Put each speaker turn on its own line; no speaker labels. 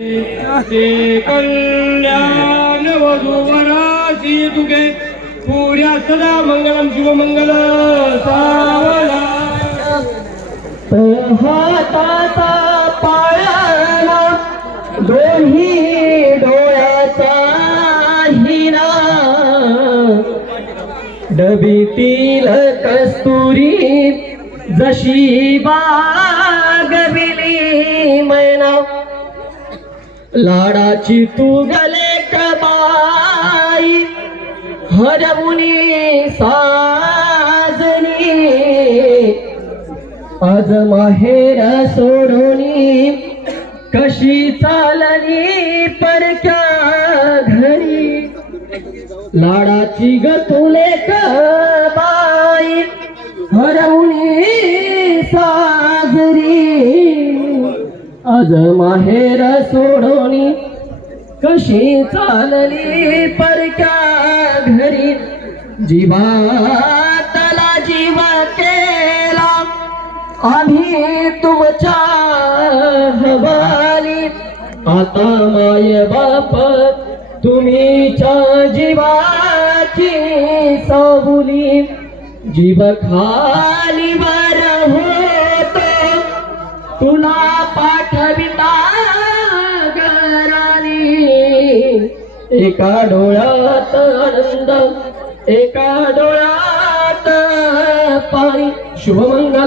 ते कल्याण वधूवरासी तुगे. पुऱ्या सदा मंगलम शिवमंगल सावला.
हाताचा पाळणा दोन्ही डोळ्याचा हिरा डबीतील कस्तुरी जशी बागविली लाडाची तू गले कबाई हरमुनी साजनी. आज माहेर सोडोनी कशी चालली परक्या घरी. लाडाची ग तुले कबाई हरवणी आज माहेर सोडोनी कशी चालली परक्या घरी. जीवातला जीव केला. आम्ही तुमच्या हवाली. आता माय बाप तुम्हीच्या जीवाची सावली. जीव खाली पाठविता घराली एका डोळ्यात आनंद एका डोळ्यात पाणी. शुभमंगल